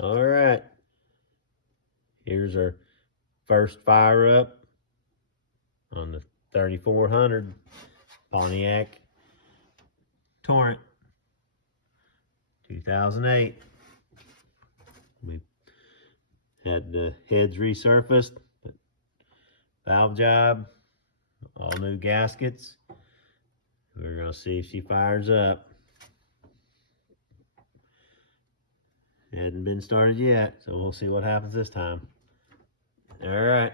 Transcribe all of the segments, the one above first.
All right. Here's our first fire up on the 3400 Pontiac Torrent 2008. We had the heads resurfaced, valve job, all new gaskets. We're gonna see if she fires up. Hadn't been started yet, so we'll see what happens this time. All right.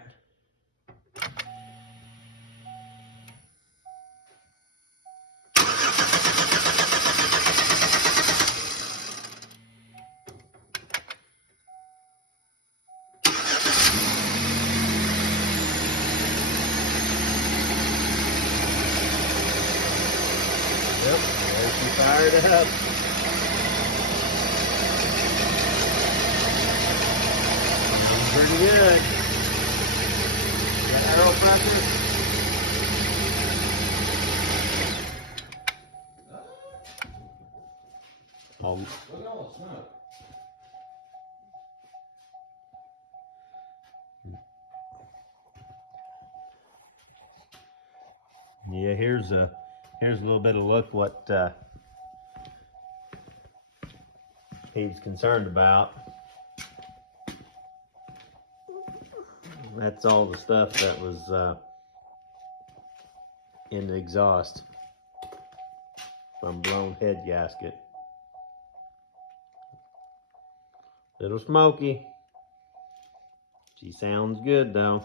Yep, there she fired up. Sounds pretty good. Got arrow pressure. Look at all the smoke. Yeah, here's a little bit of look what he's concerned about. That's all the stuff that was in the exhaust from blown head gasket. Little smoky. She sounds good though.